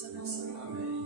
Deus abençoe. Amém.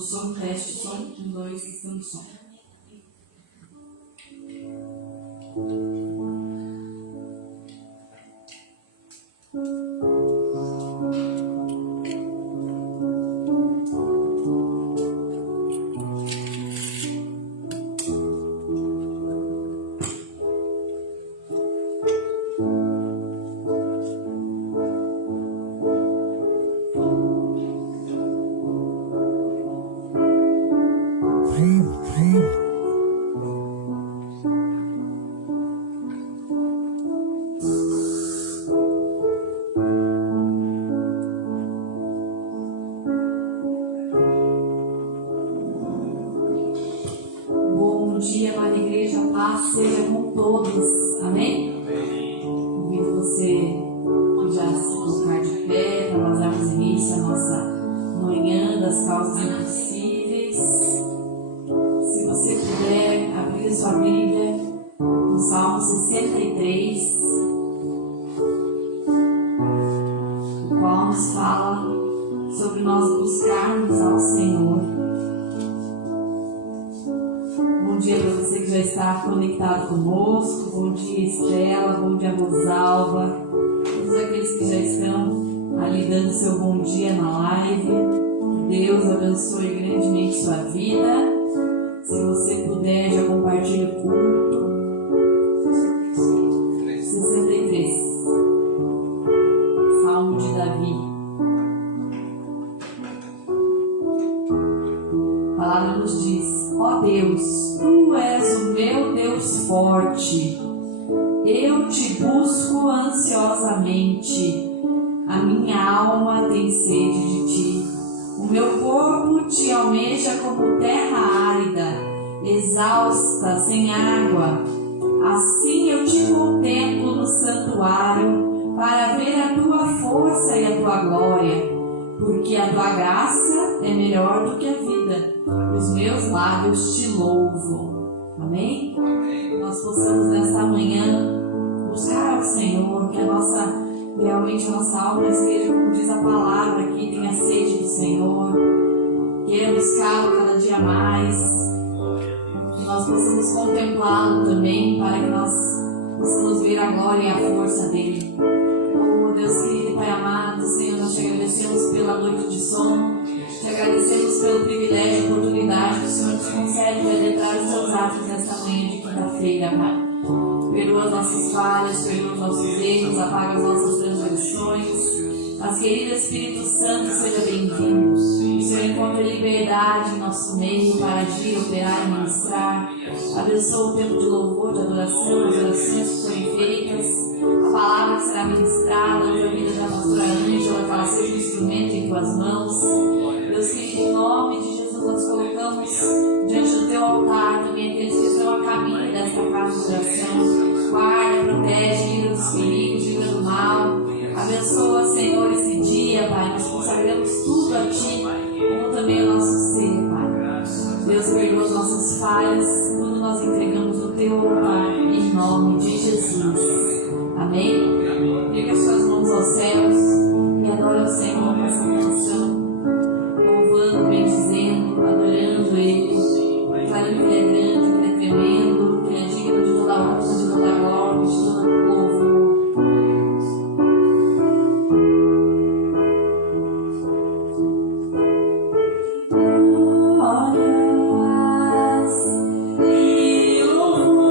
Som, teste, som, 1, 2, testando som. Seja com todos, amém? Convido você já a se colocar de pé para nós darmos início à nossa manhã das causas impossíveis. Se você puder abrir a sua Bíblia no Salmo 63, o qual nos fala sobre nós buscarmos ao Senhor. Bom dia para você que já está conectado conosco. Bom dia, Estela. Bom dia, Rosalba. Todos aqueles que já estão ali dando seu bom dia na live. Deus abençoe grandemente sua vida. Se você puder, já compartilhe o culto. 63. Salmo de Davi. A palavra nos diz: ó Deus, Tu és o meu Deus forte, eu te busco ansiosamente, a minha alma tem sede de Ti, o meu corpo Te almeja como terra árida, exausta, sem água. Assim eu Te contemplo no santuário, para ver a Tua força e a Tua glória, porque a Tua graça é melhor do que a vida. Os meus lábios Te louvam. Amém? Nós possamos nesta manhã buscar ao Senhor, que realmente a nossa alma esteja, como diz a palavra aqui, tenha sede do Senhor, queira buscá-lo cada dia mais, que nós possamos contemplá-lo também, para que nós possamos ver a glória e a força dele. Oh Deus querido e Pai amado, Senhor, nós Te agradecemos pela noite de sono. Te agradecemos pelo privilégio e oportunidade que o Senhor nos concede de adentrar os Teus atos nesta manhã de quinta-feira, Pai. Perdoa as nossas falhas, perdoa os nossos erros, apaga as nossas transgressões. Mas, querido Espírito Santo, seja bem-vindo. O Senhor encontre liberdade em nosso meio para agir, operar e ministrar. Abençoa o tempo de louvor, de adoração, as orações que forem feitas, a palavra que será ministrada, a vida da pastora Ângela, que ela seja um instrumento em Tuas mãos. Deus querido, em nome de Jesus, nós colocamos diante do Teu altar também aqueles que estão a caminho desta casa de oração. Guarda, protege, livra dos perigos, livra do mal. Abençoa, Senhor, esse dia, Pai. Nós consagramos tudo a Ti, como também o nosso ser, Pai. Deus, perdoa as nossas falhas, quando nós entregamos no Teu altar, em nome de Jesus. Amém? Liga as suas mãos aos céus e adora o Senhor com essa canção. Louvando, bendizendo, adorando Ele, declarando que Ele é grande, que Ele é tremendo, que Ele é digno de toda a honra, de toda a glória, de todo o louvor. Glórias e louvores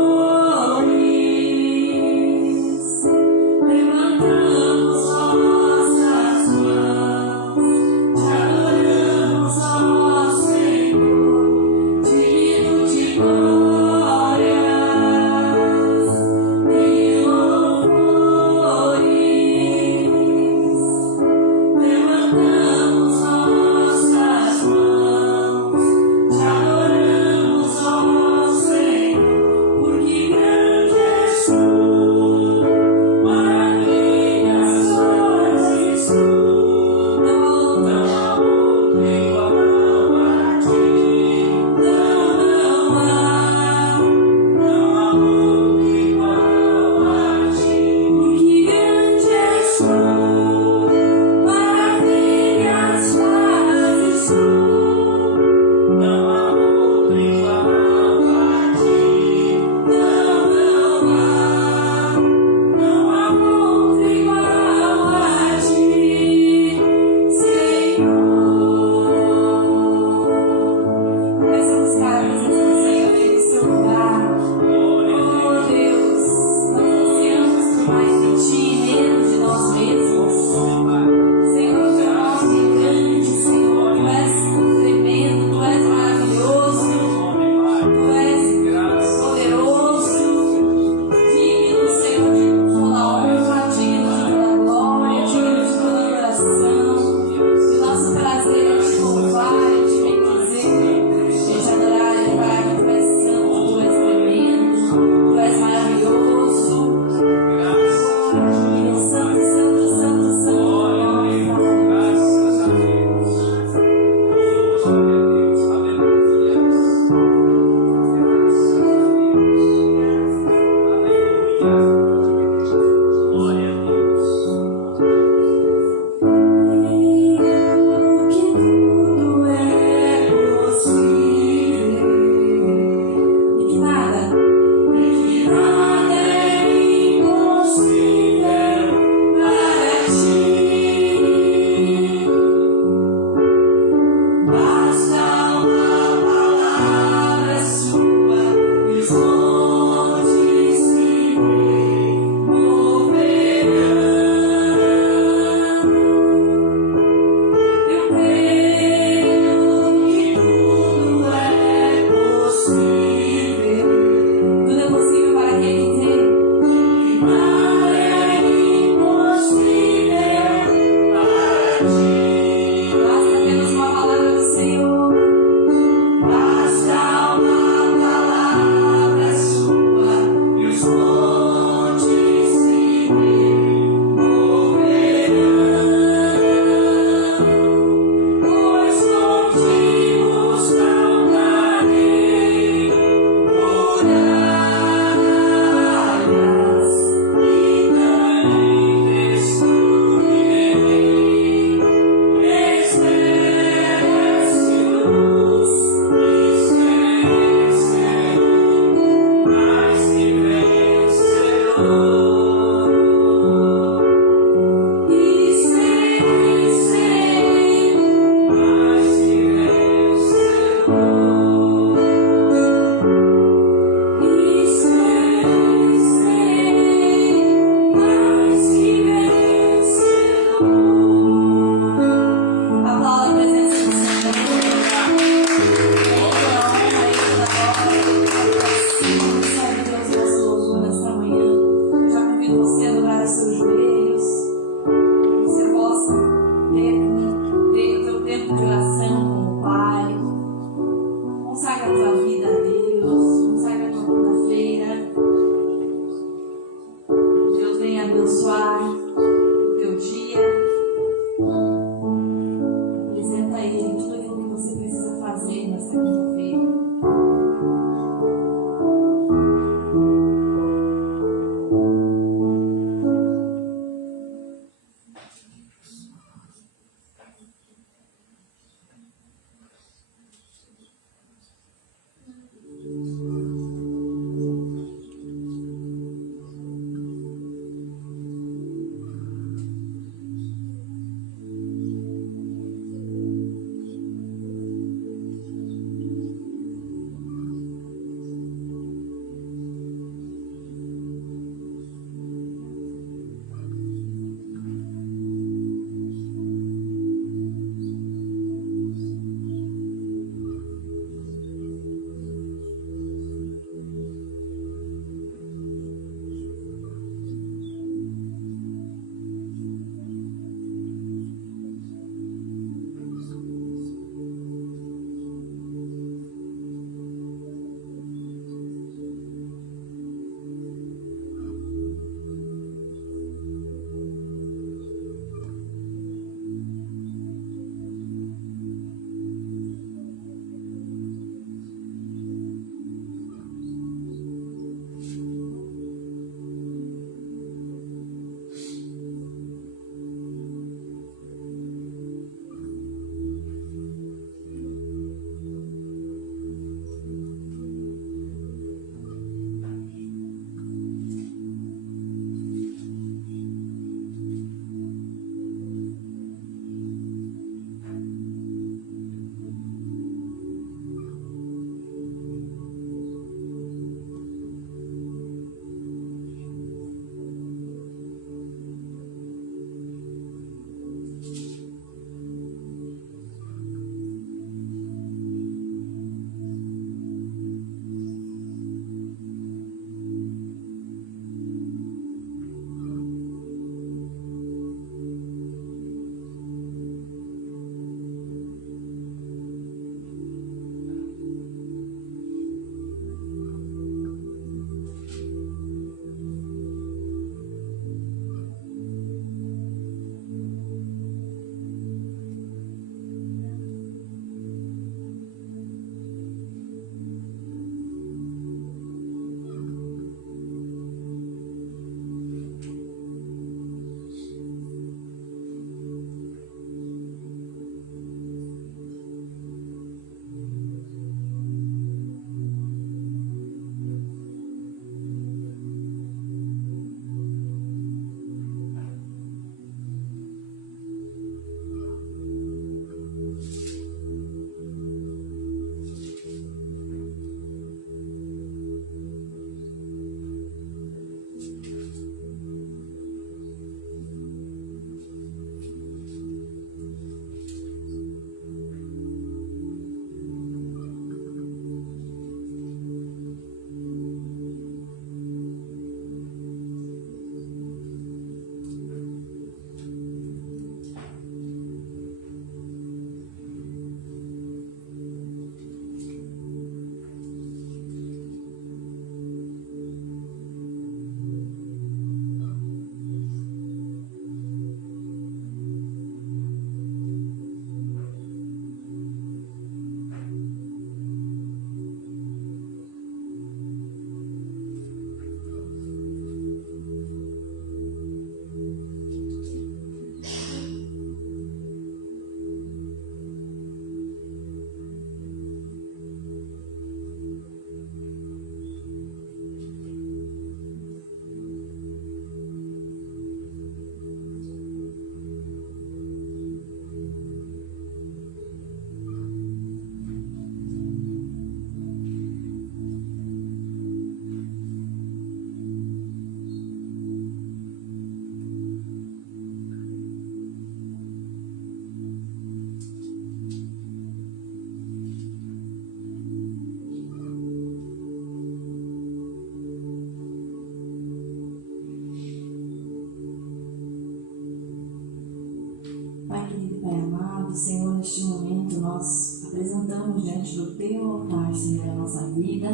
Pai querido, Pai amado, Senhor, neste momento nós apresentamos diante do Teu altar, Senhor, a nossa vida,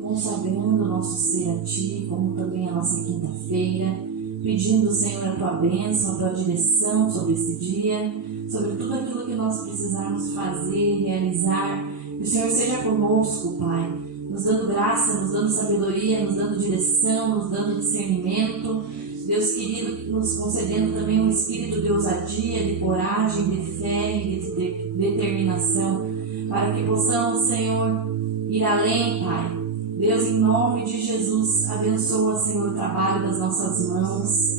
consagrando o nosso ser a Ti, como também a nossa quinta-feira, pedindo, Senhor, a Tua bênção, a Tua direção sobre esse dia, sobre tudo aquilo que nós precisarmos fazer, realizar. Que o Senhor seja conosco, Pai, nos dando graça, nos dando sabedoria, nos dando direção, nos dando discernimento. Deus querido, nos concedendo também um espírito de ousadia, de coragem, de fé e de determinação, para que possamos, Senhor, ir além, Pai. Deus, em nome de Jesus, abençoa, Senhor, o trabalho das nossas mãos.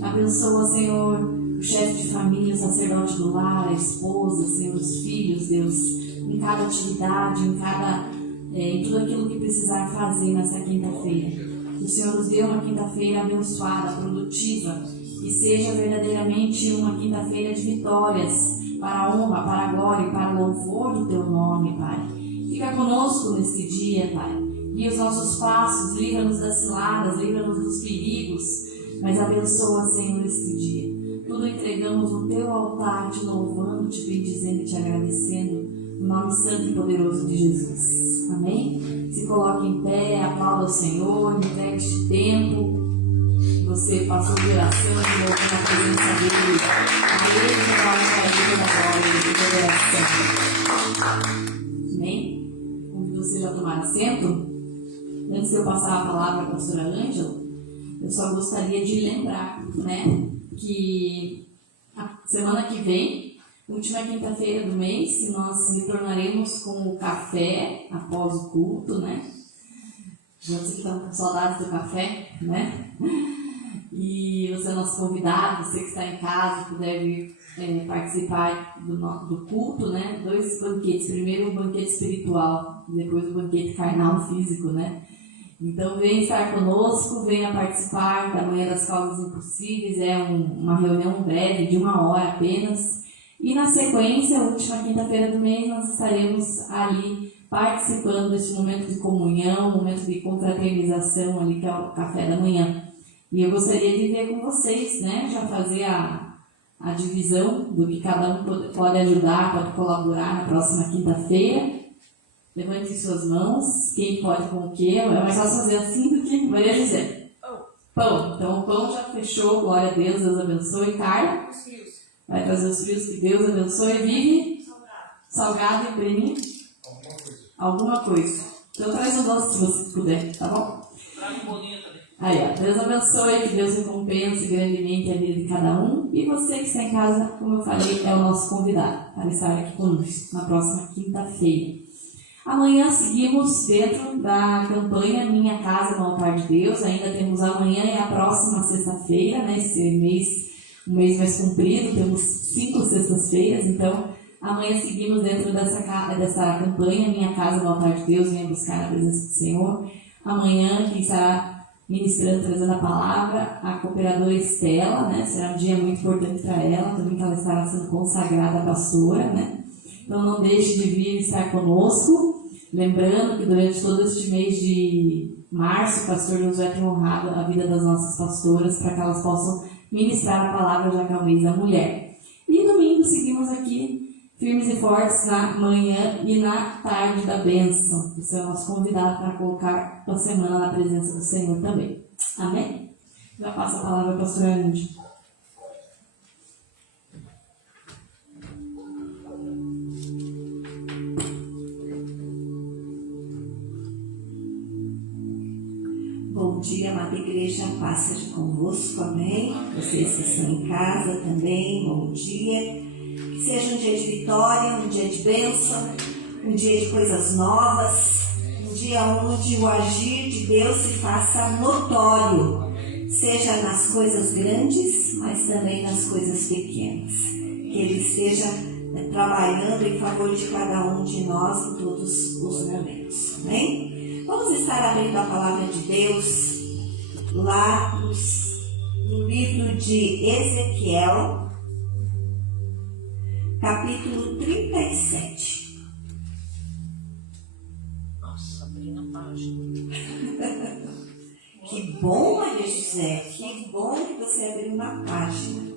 Abençoa, Senhor, o chefe de família, o sacerdote do lar, a esposa, Senhor, os filhos, Deus, em cada atividade, em tudo aquilo que precisar fazer nessa quinta-feira. Que o Senhor nos dê uma quinta-feira abençoada, produtiva, e seja verdadeiramente uma quinta-feira de vitórias, para a honra, para a glória e para o louvor do Teu nome, Pai. Fica conosco neste dia, Pai. Guia os nossos passos, livra-nos das ciladas, livra-nos dos perigos, mas abençoa, Senhor, este dia. Tudo entregamos no Teu altar, Te louvando, Te bendizendo e Te agradecendo, no nome santo e poderoso de Jesus. Amém? Se coloque em pé, aplauda o Senhor, entregue este tempo. Você passou de oração e louvou na presença dEle. A Ele que nós fazemos a glória e adoração. Amém? Convido você já a tomar assento. Antes de eu passar a palavra à pastora Ângela, eu só gostaria de lembrar, que a semana que vem, última quinta-feira do mês, nós retornaremos com o café após o culto, Você que está com saudades do café, E você é nosso convidado, você que está em casa, puder vir participar do culto, 2 banquetes. Primeiro o banquete espiritual, depois o banquete carnal físico, Então venha estar conosco, venha participar da Manhã das Causas Impossíveis. É uma reunião breve, de 1 hora apenas. E na sequência, a última quinta-feira do mês, nós estaremos ali participando desse momento de comunhão, momento de confraternização ali, que é o café da manhã. E eu gostaria de ver com vocês, já fazer a divisão do que cada um pode ajudar, pode colaborar na próxima quinta-feira. Levante suas mãos, quem pode com o quê? É mais fácil fazer assim do que Maria José. Pão. Então o pão já fechou, glória a Deus, Deus abençoe. Carla? Os frios. Vai trazer os frios, que Deus abençoe. Vive? Salgado e Breninho? Alguma coisa. Então traz um doce se você puder, tá bom? Traga bolinha também. Aí, ó. Deus abençoe, que Deus recompense grandemente a vida de cada um. E você que está em casa, como eu falei, é o nosso convidado para estar aqui conosco na próxima quinta-feira. Amanhã seguimos dentro da campanha Minha Casa no Altar de Deus. Ainda temos amanhã e a próxima sexta-feira, esse mês, um mês mais comprido, temos 5 sextas-feiras. Então, amanhã seguimos dentro dessa campanha Minha Casa no Altar de Deus. Venha buscar a presença do Senhor. Amanhã, quem estará ministrando, trazendo a palavra, a cooperadora Estela, Será um dia muito importante para ela, também que ela estará sendo consagrada pastora, Então não deixe de vir estar conosco. Lembrando que durante todo este mês de março, o pastor Josué tem honrado a vida das nossas pastoras para que elas possam ministrar a palavra, já que é o mês da mulher. E domingo seguimos aqui firmes e fortes na manhã e na tarde da bênção. Você é o nosso convidado para colocar a semana na presença do Senhor também. Amém? Já passo a palavra para a pastora Andy. Bom dia, amada igreja, paz seja convosco, amém? Vocês que estão em casa também, bom dia. Que seja um dia de vitória, um dia de bênção, um dia de coisas novas, um dia onde o agir de Deus se faça notório, seja nas coisas grandes, mas também nas coisas pequenas. Que Ele esteja trabalhando em favor de cada um de nós em todos os momentos, amém? Vamos estar abrindo a palavra de Deus lá no livro de Ezequiel, capítulo 37. Nossa, abrindo a página. Que bom, Maria José, que bom que você abriu uma página.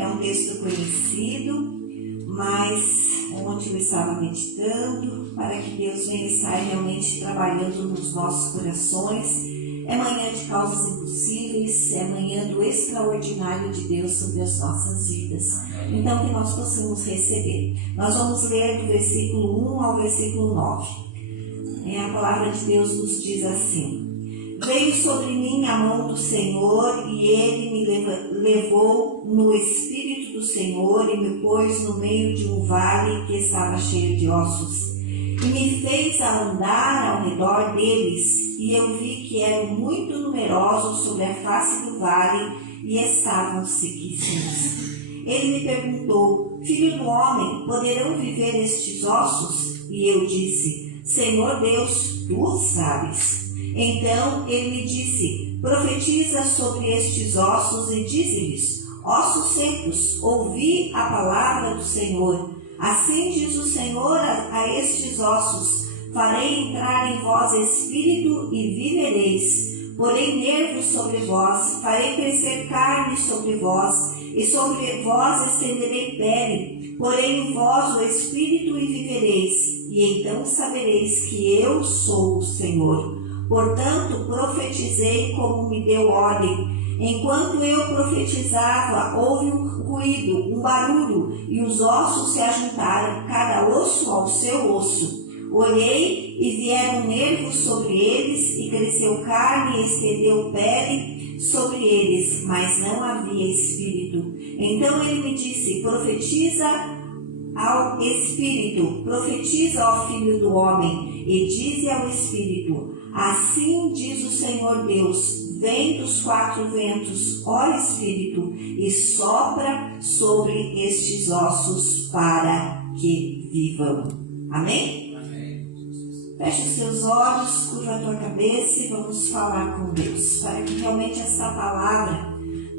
É um texto conhecido, mas onde eu estava meditando, para que Deus venha estar realmente trabalhando nos nossos corações. É manhã de causas impossíveis, é manhã do extraordinário de Deus sobre as nossas vidas. Então, que nós possamos receber. Nós vamos ler do versículo 1 ao versículo 9. A palavra de Deus nos diz assim: Veio sobre mim a mão do Senhor, e Ele me levou no Espírito do Senhor e me pôs no meio de um vale que estava cheio de ossos. E me fez andar ao redor deles, e eu vi que eram muito numerosos sobre a face do vale, e estavam sequíssimos. Ele me perguntou: Filho do homem, poderão viver estes ossos? E eu disse: Senhor Deus, tu sabes. Então ele me disse: Profetiza sobre estes ossos e dize-lhes: Ossos secos, ouvi a palavra do Senhor. Assim diz o Senhor a estes ossos: Farei entrar em vós espírito e vivereis. Porém nervos sobre vós, farei crescer carne sobre vós, e sobre vós estenderei pele. Porém em vós o espírito e vivereis. E então sabereis que eu sou o Senhor. Portanto, profetizei como me deu ordem. Enquanto eu profetizava, houve um ruído, um barulho, e os ossos se ajuntaram, cada osso ao seu osso. Olhei, e vieram nervos sobre eles, e cresceu carne, e estendeu pele sobre eles, mas não havia espírito. Então ele me disse: Profetiza ao espírito, profetiza ao filho do homem, e dize ao espírito: Assim diz o Senhor Deus: Vem dos quatro ventos, ó Espírito, e sopra sobre estes ossos para que vivam. Amém? Amém. Feche os seus olhos, curva a tua cabeça e vamos falar com Deus, para que realmente essa palavra,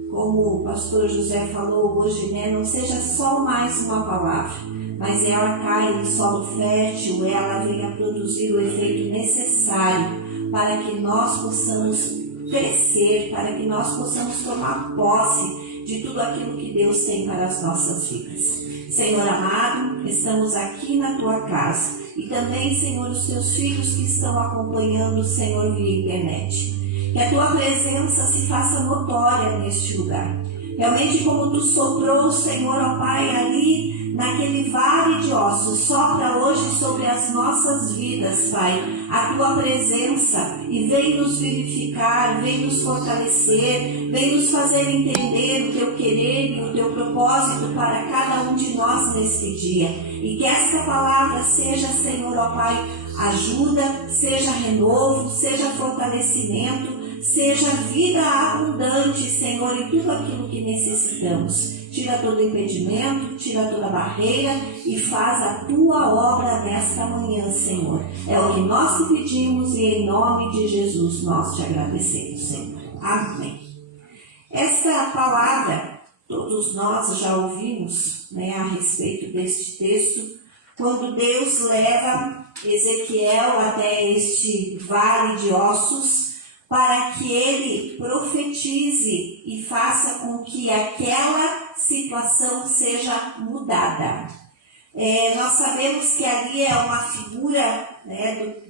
como o pastor José falou hoje, não seja só mais uma palavra, mas ela caia em solo fértil, ela venha produzir o efeito necessário para que nós possamos crescer, para que nós possamos tomar posse de tudo aquilo que Deus tem para as nossas vidas. Senhor amado, estamos aqui na tua casa e também, Senhor, os teus filhos que estão acompanhando, Senhor, via internet. Que a tua presença se faça notória neste lugar. Realmente, como tu soprou, Senhor, ó Pai, ali naquele vale de ossos, sopra hoje sobre as nossas vidas, Pai, a tua presença, e vem nos vivificar, vem nos fortalecer, vem nos fazer entender o teu querer e o teu propósito para cada um de nós neste dia. E que esta palavra seja, Senhor, ó Pai, ajuda, seja renovo, seja fortalecimento, seja vida abundante, Senhor, em tudo aquilo que necessitamos. Tira todo impedimento, tira toda barreira e faz a tua obra nesta manhã, Senhor. É o que nós te pedimos e em nome de Jesus nós te agradecemos, Senhor. Amém. Esta palavra, todos nós já ouvimos, a respeito deste texto, quando Deus leva Ezequiel até este vale de ossos, para que ele profetize e faça com que aquela situação seja mudada. Nós sabemos que ali é uma figura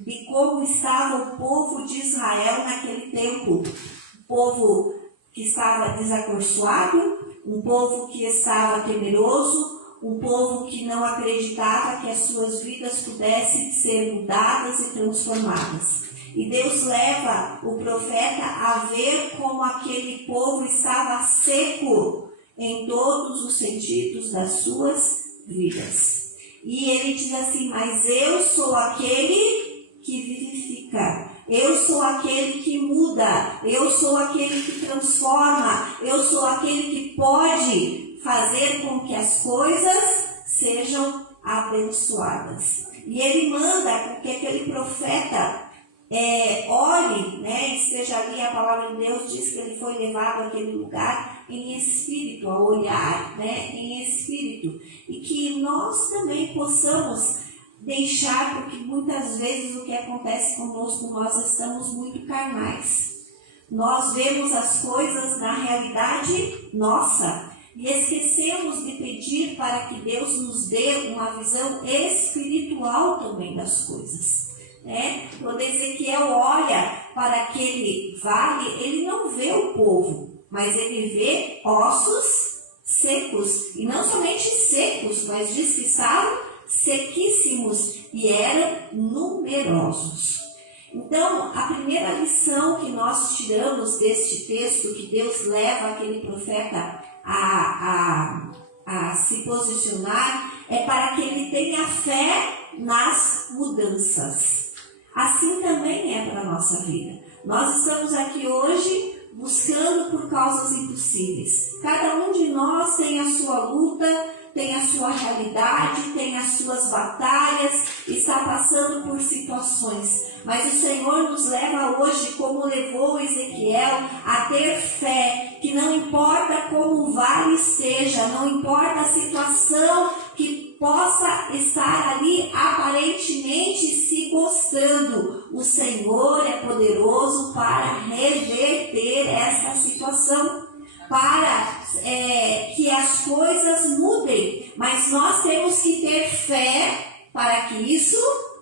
de como estava o povo de Israel naquele tempo. Um povo que estava desacorçoado, um povo que estava temeroso, um povo que não acreditava que as suas vidas pudessem ser mudadas e transformadas. E Deus leva o profeta a ver como aquele povo estava seco em todos os sentidos das suas vidas. E ele diz assim: mas eu sou aquele que vivifica, eu sou aquele que muda, eu sou aquele que transforma, eu sou aquele que pode fazer com que as coisas sejam abençoadas. E ele manda que aquele profeta olhe, esteja ali. A palavra de Deus diz que ele foi levado àquele lugar em espírito, a olhar, em espírito, e que nós também possamos deixar, porque muitas vezes o que acontece conosco, nós estamos muito carnais, nós vemos as coisas na realidade nossa, e esquecemos de pedir para que Deus nos dê uma visão espiritual também das coisas. Quando Ezequiel olha para aquele vale, ele não vê o povo, mas ele vê ossos secos, e não somente secos, mas diz que estavam sequíssimos e eram numerosos. Então, a primeira lição que nós tiramos deste texto, que Deus leva aquele profeta a se posicionar, é para que ele tenha fé nas mudanças. Assim também é para a nossa vida. Nós estamos aqui hoje buscando por causas impossíveis. Cada um de nós tem a sua luta, tem a sua realidade, tem as suas batalhas, está passando por situações. Mas o Senhor nos leva hoje, como levou Ezequiel, a ter fé, que não importa como o vale esteja, não importa a situação que possa estar ali aparentemente se mostrando, o Senhor é poderoso para reverter essa situação, para que as coisas mudem, mas nós temos que ter fé para que isso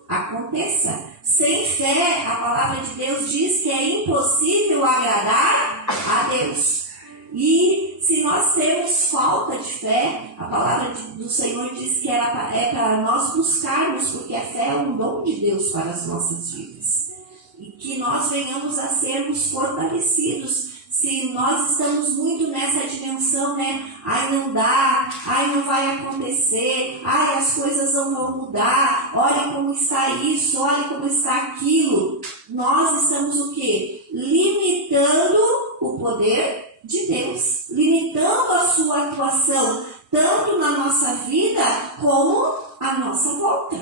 aconteça. Sem fé, a palavra de Deus diz que é impossível agradar a Deus. E se nós temos falta de fé, a palavra do Senhor diz que é para nós buscarmos, porque a fé é um dom de Deus para as nossas vidas. E que nós venhamos a sermos fortalecidos. Se nós estamos muito nessa dimensão, ai não dá, ai não vai acontecer, ai as coisas não vão mudar, olha como está isso, olha como está aquilo. Nós estamos o quê? Limitando o poder de Deus, limitando a sua atuação, tanto na nossa vida como à nossa volta.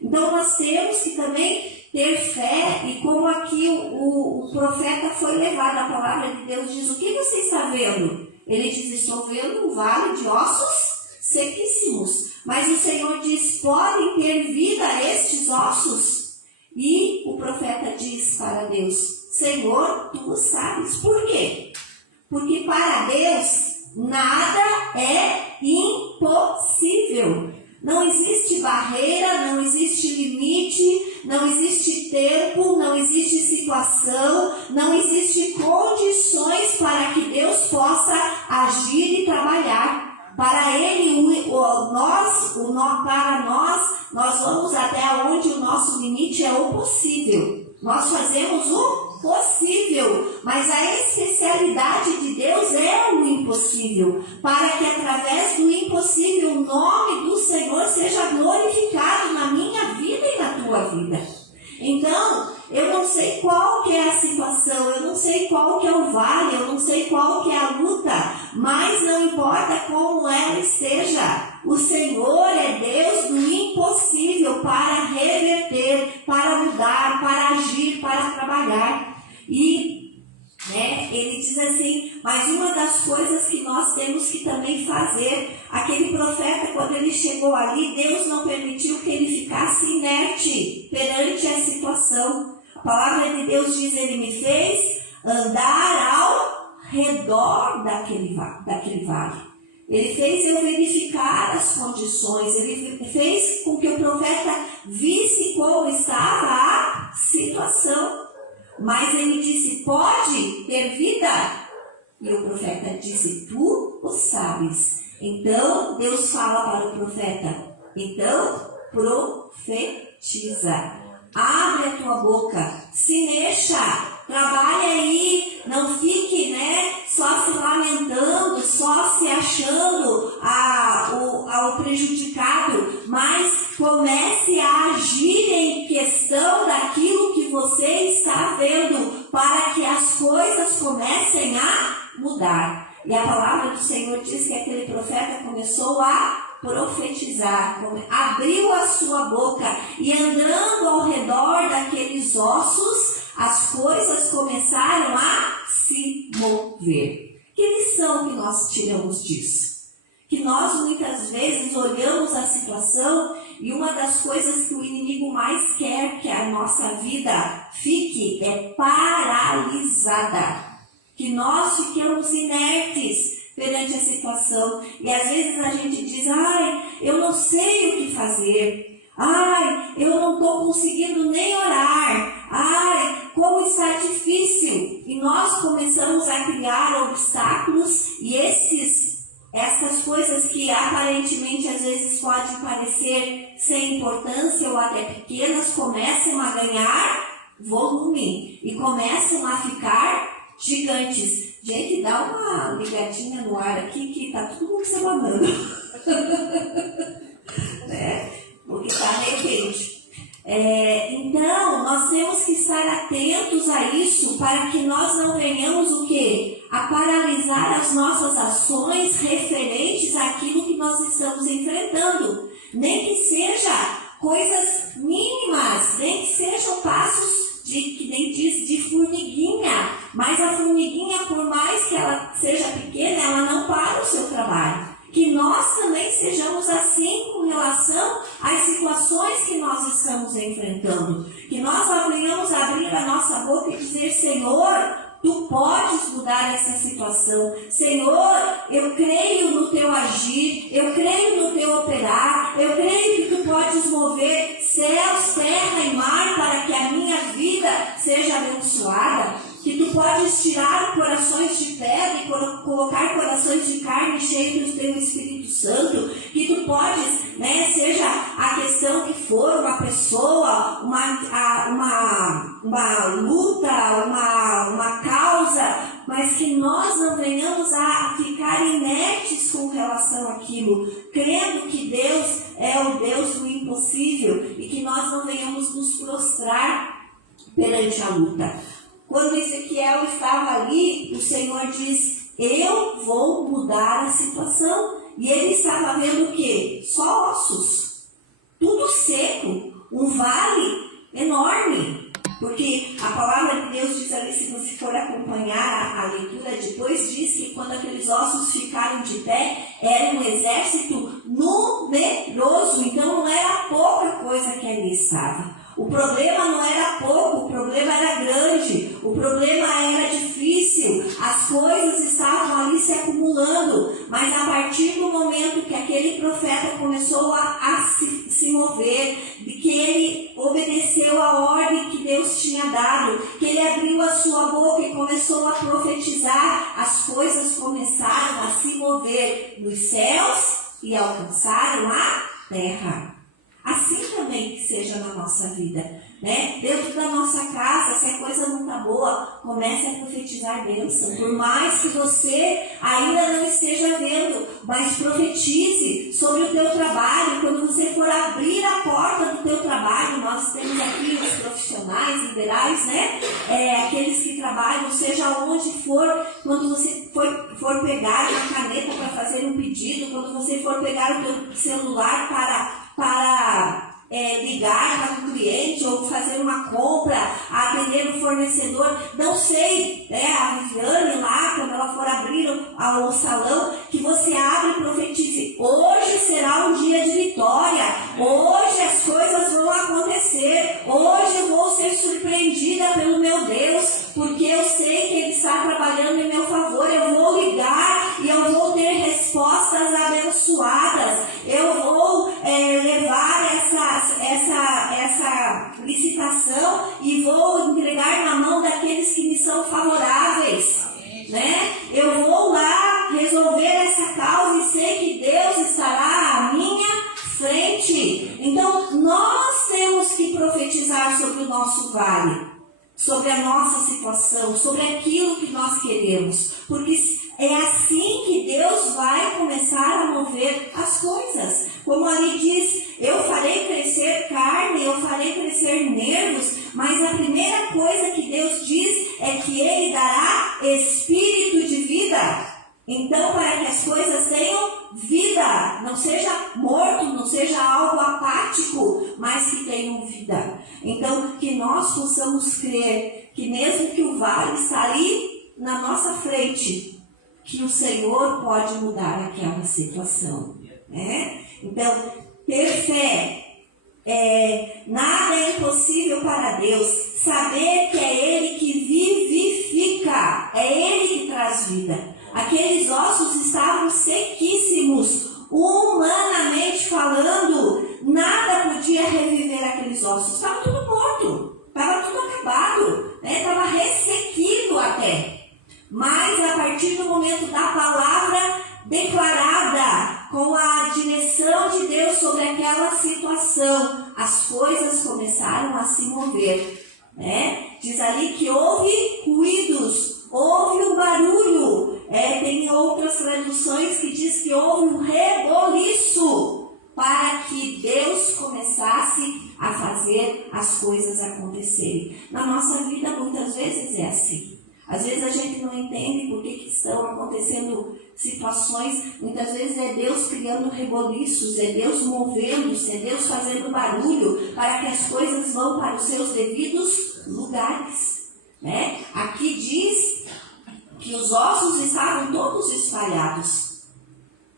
Então nós temos que também ter fé, e como aqui o profeta foi levado, a palavra de Deus diz: o que você está vendo? Ele diz: estou vendo um vale de ossos sequíssimos. Mas o Senhor diz: podem ter vida estes ossos? E o profeta diz para Deus: Senhor, tu sabes. Por quê? Porque para Deus nada é impossível. Não existe barreira, não existe limite, não existe tempo, não existe situação, não existe condições para que Deus possa agir e trabalhar. Para Ele, para nós vamos até onde o nosso limite é o possível. Nós fazemos o possível, mas a especialidade de Deus é o impossível, para que através do impossível o nome do Senhor seja glorificado na minha vida e na tua vida. Então, eu não sei qual que é a situação, eu não sei qual que é o vale, eu não sei qual que é a luta, mas não importa como ela esteja, o Senhor é Deus do impossível para reverter, para mudar, para agir, para trabalhar. E ele diz assim: mas uma das coisas que nós temos que também fazer, aquele profeta, quando ele chegou ali, Deus não permitiu que ele ficasse inerte perante a situação. A palavra de Deus diz: ele me fez andar ao redor daquele vale. Ele fez eu verificar as condições, ele fez com que o profeta visse como estava a situação. Mas ele disse: pode ter vida? E o profeta disse: tu o sabes. Então Deus fala para o profeta: então profetiza, abre a tua boca, se mexa, trabalha aí, não fique só se lamentando, só se achando ao prejudicado, mas comece a agir em questão daquilo que você está vendo, para que as coisas comecem a mudar. E a palavra do Senhor diz que aquele profeta começou a profetizar, abriu a sua boca, e andando ao redor daqueles ossos, as coisas começaram a se mover. Que lição que nós tiramos disso? Que nós muitas vezes olhamos a situação, e uma das coisas que o inimigo mais quer que a nossa vida fique é paralisada. Que nós fiquemos inertes perante perante a situação. E às vezes a gente diz, ai, eu não sei o que fazer. Ai, eu não estou conseguindo nem orar. Ai, como está difícil. E nós começamos a criar obstáculos e essas coisas que aparentemente às vezes podem parecer sem importância ou até pequenas, começam a ganhar volume e começam a ficar gigantes. Gente, dá uma ligadinha no ar aqui que tá todo mundo se abanando. Né? Porque está meio quente. Então, nós temos que estar atentos a isso para que nós não venhamos o quê? A paralisar as nossas ações referentes àquilo que nós estamos enfrentando. Nem que seja coisas mínimas, nem que sejam passos que nem diz de formiguinha. Mas a formiguinha, por mais que ela seja pequena, ela não para o seu trabalho. Que nós também sejamos assim com relação às situações que nós estamos enfrentando. Que nós venhamos abrir a nossa boca e dizer, Senhor, Tu podes mudar essa situação. Senhor, eu creio no Teu agir, eu creio no Teu operar, eu creio que Tu podes mover céus, terra e mar para que a minha vida seja abençoada. Que Tu podes tirar corações de pedra e colocar corações de carne cheios do Teu Espírito Santo. Que Tu podes, seja a questão que for, uma pessoa, uma luta, uma causa, mas que nós não venhamos a ficar inertes com relação àquilo, crendo que Deus é o Deus do impossível e que nós não venhamos nos prostrar perante a luta. Quando Ezequiel estava ali, o Senhor diz, eu vou mudar a situação. E ele estava vendo o quê? Só ossos. Tudo seco. Um vale enorme. Porque a palavra de Deus diz ali, se você for acompanhar a leitura depois, diz que quando aqueles ossos ficaram de pé, era um exército numeroso. Então não era pouca coisa que ali estava. O problema não era pouco, o problema era grande, o problema era difícil, as coisas estavam ali se acumulando, mas a partir do momento que aquele profeta começou a se mover, que ele obedeceu a ordem que Deus tinha dado, que ele abriu a sua boca e começou a profetizar, as coisas começaram a se mover nos céus e alcançaram a terra. Assim também que seja na nossa vida, Dentro da nossa casa, se a coisa não está boa, comece a profetizar bênção. Por mais que você ainda não esteja vendo, mas profetize sobre o teu trabalho. Quando você for abrir a porta do teu trabalho, nós temos aqui os profissionais liberais, aqueles que trabalham, seja onde for, quando você for pegar uma caneta para fazer um pedido, quando você for pegar o teu celular para ligar para um cliente ou fazer uma compra, atender o fornecedor, não sei, a Viviane lá, quando ela for abrir o salão, que você abre e profetize, hoje será um dia de vitória, hoje as coisas vão acontecer, hoje eu vou ser surpreendida pelo meu Deus, porque eu sei que Ele está trabalhando em meu favor, eu vou ligar e eu vou ter respostas abençoadas, eu vou levar essa licitação e vou entregar na mão daqueles que me são favoráveis, Eu vou lá resolver essa causa e sei que Deus estará à minha frente. Então, nós temos que profetizar sobre o nosso vale, sobre a nossa situação, sobre aquilo que nós queremos, porque é assim que Deus vai começar a mover as coisas. Como ali diz, eu farei crescer carne, eu farei crescer nervos, mas a primeira coisa que Deus diz é que Ele dará espírito de vida. Então, para que as coisas tenham vida, não seja morto, não seja algo apático, mas que tenham vida. Então, que nós possamos crer que mesmo que o vale está ali na nossa frente, que o Senhor pode mudar aquela situação, Então, ter fé, nada é impossível para Deus, saber que é Ele que vivifica, é Ele que traz vida. Aqueles ossos estavam declarada com a direção de Deus sobre aquela situação, as coisas começaram a se mover, né? Diz ali que houve ruídos, houve um barulho, tem outras traduções que diz que houve um reboliço para que Deus começasse a fazer as coisas acontecerem. Na nossa vida muitas vezes é assim. Às vezes a gente não entende por que estão acontecendo situações, muitas vezes é Deus criando reboliços, é Deus movendo-se, é Deus fazendo barulho para que as coisas vão para os seus devidos lugares, né? Aqui diz que os ossos estavam todos espalhados.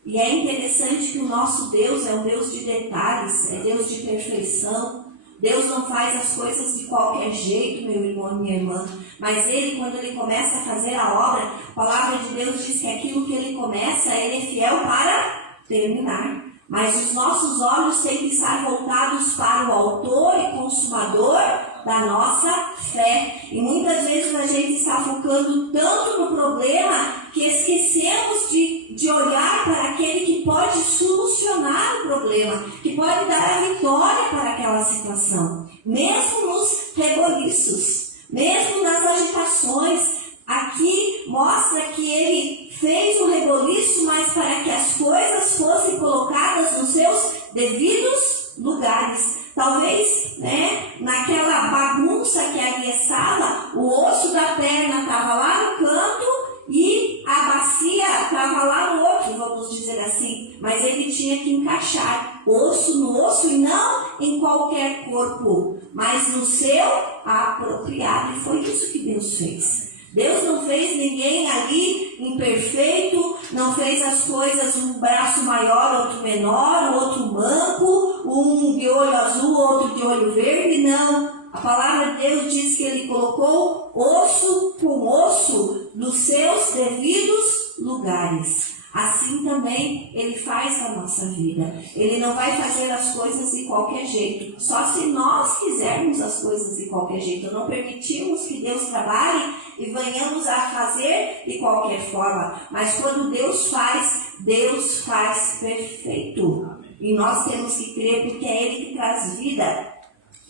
E é interessante que o nosso Deus é um Deus de detalhes, é Deus de perfeição. Deus não faz as coisas de qualquer jeito, meu irmão e minha irmã. Mas Ele, quando Ele começa a fazer a obra, a palavra de Deus diz que aquilo que Ele começa, Ele é fiel para terminar. Mas os nossos olhos têm que estar voltados para o autor e consumador da nossa fé. E muitas vezes a gente está focando tanto no problema que esquecemos de olhar para aquele que pode solucionar o problema, que pode dar a vitória para aquela situação. Mesmo nos reboliços, mesmo nas agitações. Aqui mostra que ele fez o reboliço, mas para que as coisas fossem colocadas nos seus devidos lugares. Talvez, né, naquela bagunça que ali estava, o osso da perna estava lá no canto e a bacia estava lá no outro, vamos dizer assim. Mas ele tinha que encaixar osso no osso e não em qualquer corpo, mas no seu apropriado. E foi isso que Deus fez. Deus não fez ninguém ali imperfeito, não fez as coisas um braço maior, outro menor, outro manco, um de olho azul, outro de olho verde, não. A palavra de Deus diz que Ele colocou osso com osso nos seus devidos lugares. Assim também Ele faz na nossa vida. Ele não vai fazer as coisas de qualquer jeito. Só se nós quisermos as coisas de qualquer jeito. Não permitimos que Deus trabalhe e venhamos a fazer de qualquer forma. Mas quando Deus faz perfeito. E nós temos que crer porque é Ele que traz vida.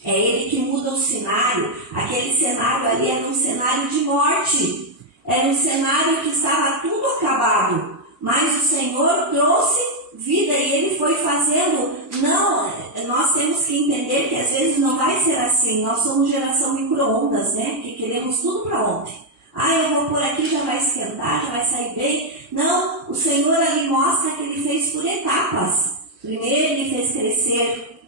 É Ele que muda o cenário. Aquele cenário ali era um cenário de morte. Era um cenário que estava tudo acabado. Mas o Senhor trouxe vida e Ele foi fazendo. Não, nós temos que entender que às vezes não vai ser assim. Nós somos geração micro-ondas, né? Que queremos tudo para ontem. Eu vou por aqui, já vai esquentar, já vai sair bem. Não, o Senhor ali mostra que Ele fez por etapas. Primeiro Ele fez crescer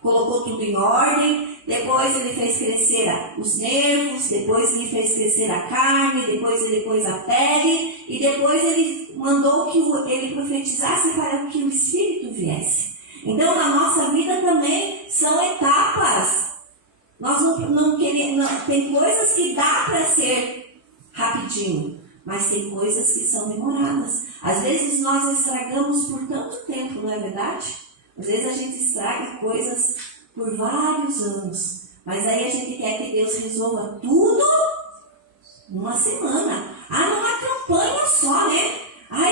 colocou tudo em ordem, depois Ele fez crescer os nervos, depois Ele fez crescer a carne, depois Ele pôs a pele, e depois Ele mandou que Ele profetizasse para que o Espírito viesse. Então, na nossa vida também são etapas. Nós não queremos, tem coisas que dá para ser rapidinho, mas tem coisas que são demoradas. Às vezes nós estragamos por tanto tempo, não é verdade? Às vezes a gente estraga coisas por vários anos, mas aí a gente quer que Deus resolva tudo numa semana. Numa campanha só, né?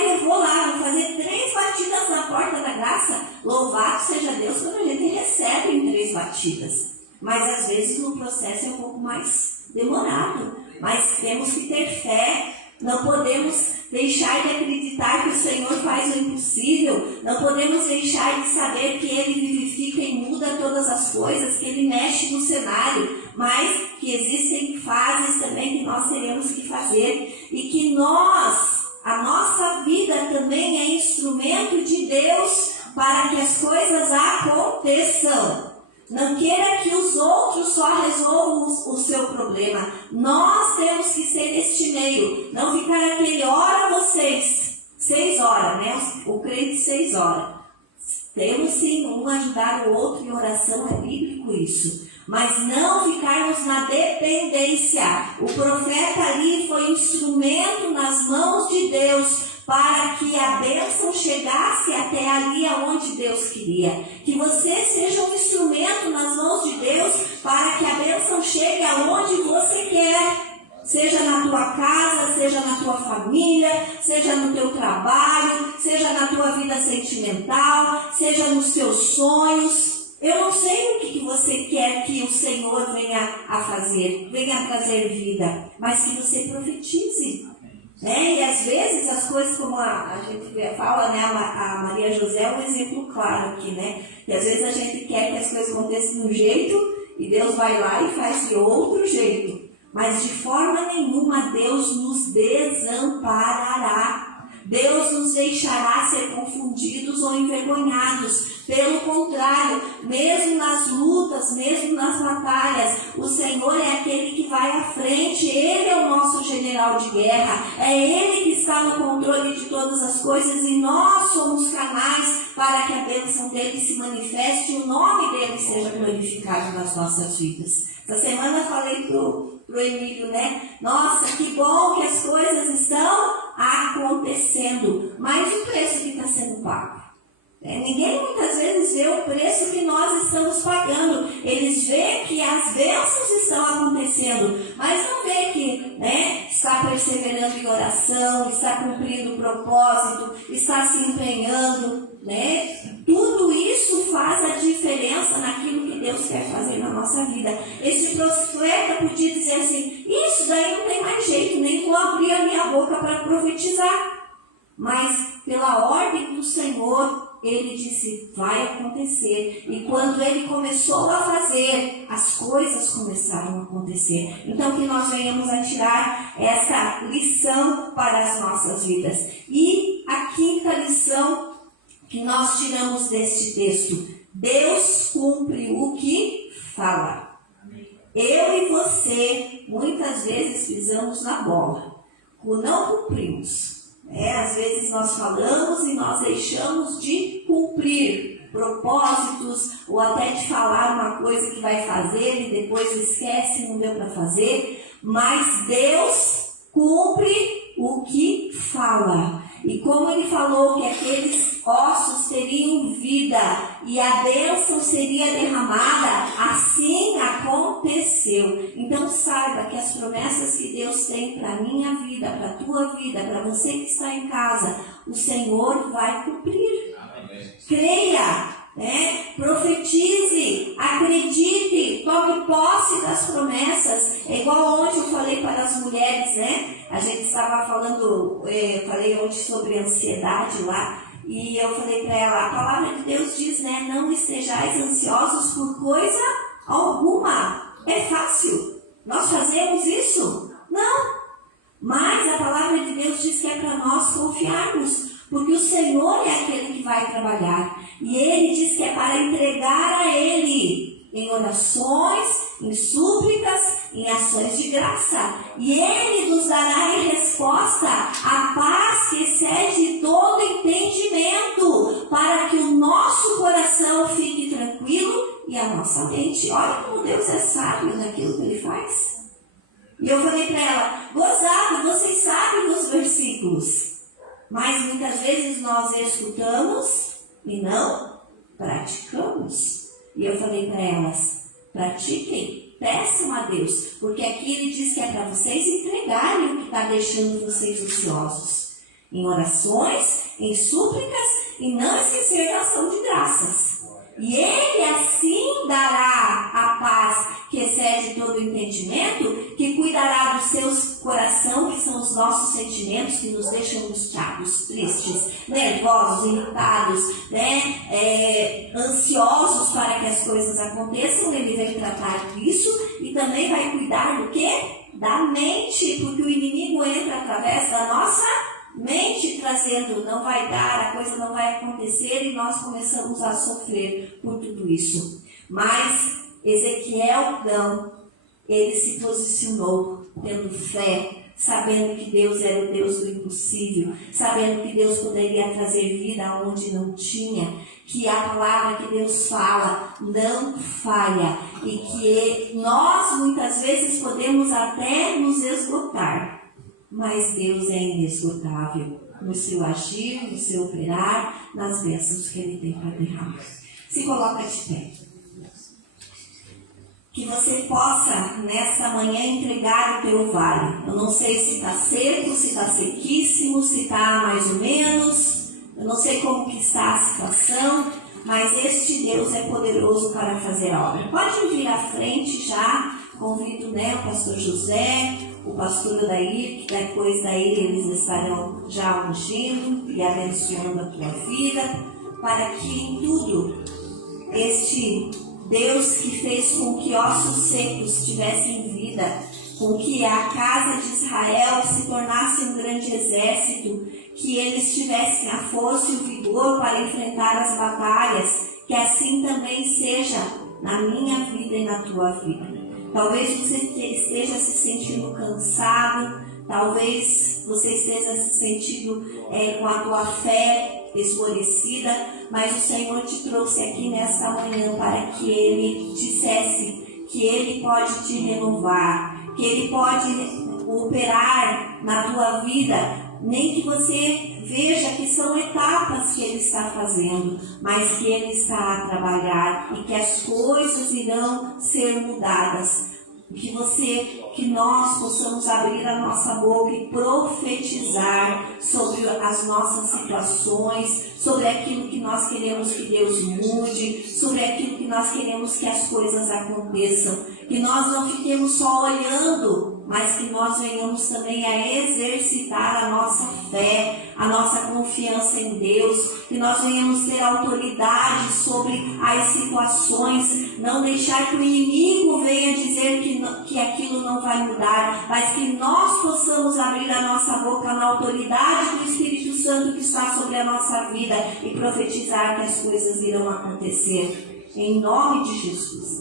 Eu vou lá, vou fazer 3 batidas na porta da graça. Louvado seja Deus quando a gente recebe em 3 batidas. Mas às vezes o processo é um pouco mais demorado. Mas temos que ter fé. Não podemos deixar de acreditar que o Senhor faz o impossível. Não podemos deixar de saber que Ele vivifica e muda todas as coisas, que Ele mexe no cenário, mas que existem fases também que nós teremos que fazer e que a nossa vida também é instrumento de Deus para que as coisas aconteçam. Não queira que os outros só resolvam o seu problema. Nós temos que ser este meio. Não ficar aquele ora vocês. 6 horas, né? O crente 6 horas. Temos sim um ajudar o outro em oração, é bíblico isso. Mas não ficarmos na dependência. O profeta ali foi um instrumento nas mãos de Deus para que a bênção chegasse até ali aonde Deus queria. Que você seja um instrumento nas mãos de Deus para que a bênção chegue aonde você quer. Seja na tua casa, seja na tua família, seja no teu trabalho, na tua vida sentimental, seja nos teus sonhos. Eu não sei o que você quer que o Senhor venha a fazer, venha a trazer vida, mas que você profetize. E às vezes as coisas, como a gente fala, né, a Maria José é um exemplo claro aqui, né? E às vezes a gente quer que as coisas aconteçam de um jeito e Deus vai lá e faz de outro jeito. Mas de forma nenhuma Deus nos desamparará. Deus nos deixará ser confundidos ou envergonhados. Pelo contrário, mesmo nas lutas, mesmo nas batalhas, o Senhor é aquele que vai à frente. Ele é o nosso general de guerra. É Ele que está no controle de todas as coisas e nós somos canais para que a bênção dele se manifeste e o nome dele seja glorificado nas nossas vidas. Essa semana eu falei pro Emílio, né? Nossa, que bom que as coisas estão acontecendo, mas o preço que está sendo pago. Ninguém muitas vezes vê o preço que nós estamos pagando. Eles veem que as bênçãos estão acontecendo, mas não vê que, né, está perseverando em oração, está cumprindo o propósito, está se empenhando, né? Tudo isso faz a diferença naquilo que Deus quer fazer na nossa vida. Esse profeta podia dizer assim: isso daí não tem mais jeito, nem vou abrir a minha boca para profetizar. Mas pela ordem do Senhor, ele disse, vai acontecer. E quando ele começou a fazer, as coisas começaram a acontecer. Então que nós venhamos a tirar essa lição para as nossas vidas. E a quinta lição que nós tiramos deste texto: Deus cumpre o que fala. Eu e você muitas vezes pisamos na bola, não cumprimos. Às vezes nós falamos e nós deixamos de cumprir propósitos, ou até de falar uma coisa que vai fazer e depois esquece e não deu para fazer. Mas Deus cumpre o que fala. E como ele falou que aqueles ossos teriam vida e a bênção seria derramada, assim aconteceu. Então saiba que as promessas que Deus tem para a minha vida, para a tua vida, para você que está em casa, o Senhor vai cumprir. Creia, profetize, acredite, tome posse das promessas. É igual ontem eu falei para as mulheres, né? A gente estava falando, falei ontem sobre ansiedade lá, e eu falei para ela, a palavra de Deus diz, né? Não estejais ansiosos por coisa alguma. É fácil. Nós fazemos isso? Não. Mas a palavra de Deus diz que é para nós confiarmos, porque o Senhor é aquele que vai trabalhar. E Ele diz que é para entregar a Ele em orações, em súplicas, em ações de graça. E Ele nos dará em resposta a paz que excede todo entendimento, para que o nosso coração fique tranquilo e a nossa mente. Olha como Deus é sábio naquilo que Ele faz. E eu falei para ela, gozado, vocês sabem dos versículos, mas muitas vezes nós escutamos e não praticamos. E eu falei para elas, pratiquem, peçam a Deus, porque aqui ele diz que é para vocês entregarem o que está deixando vocês ociosos, em orações, em súplicas, e não esquecer da ação de graças. E Ele assim dará a paz que excede todo o entendimento, que cuidará do seu coração, que são os nossos sentimentos que nos deixam angustiados, tristes, nervosos, irritados, ansiosos para que as coisas aconteçam. Ele vem tratar disso e também vai cuidar do quê? Da mente, porque o inimigo entra através da nossa mente, trazendo, não vai dar, a coisa não vai acontecer, e nós começamos a sofrer por tudo isso. Mas Ezequiel não, ele se posicionou tendo fé, sabendo que Deus era o Deus do impossível, sabendo que Deus poderia trazer vida onde não tinha, que a palavra que Deus fala não falha, e que nós muitas vezes podemos até nos esgotar, mas Deus é inesgotável no seu agir, no seu operar, nas bênçãos que Ele tem para derramar. Se coloca de pé. Que você possa, nesta manhã, entregar o teu vale. Eu não sei se está seco, se está sequíssimo, se está mais ou menos. Eu não não sei como que está a situação, mas este Deus é poderoso para fazer obra. Pode vir à frente já, convido, o pastor José, o pastor Odair, que depois daí eles estarão já ungindo e abençoando a tua vida, para que em tudo este Deus que fez com que ossos secos tivessem vida, com que a casa de Israel se tornasse um grande exército, que eles tivessem a força e o vigor para enfrentar as batalhas, que assim também seja na minha vida e na tua vida. Talvez você esteja se sentindo cansado, talvez você esteja se sentindo com a tua fé esmorecida, mas o Senhor te trouxe aqui nesta manhã para que Ele dissesse que Ele pode te renovar, que Ele pode operar na tua vida, nem que você veja que são etapas que Ele está fazendo, mas que Ele está a trabalhar e que as coisas irão ser mudadas. Que nós possamos abrir a nossa boca e profetizar sobre as nossas situações, sobre aquilo que nós queremos que Deus mude, sobre aquilo que nós queremos que as coisas aconteçam. Que nós não fiquemos só olhando, mas que nós venhamos também a exercitar a nossa fé, a nossa confiança em Deus, que nós venhamos ter autoridade sobre as situações, não deixar que o inimigo venha dizer que aquilo não vai mudar, mas que nós possamos abrir a nossa boca na autoridade do Espírito Santo que está sobre a nossa vida e profetizar que as coisas irão acontecer, em nome de Jesus,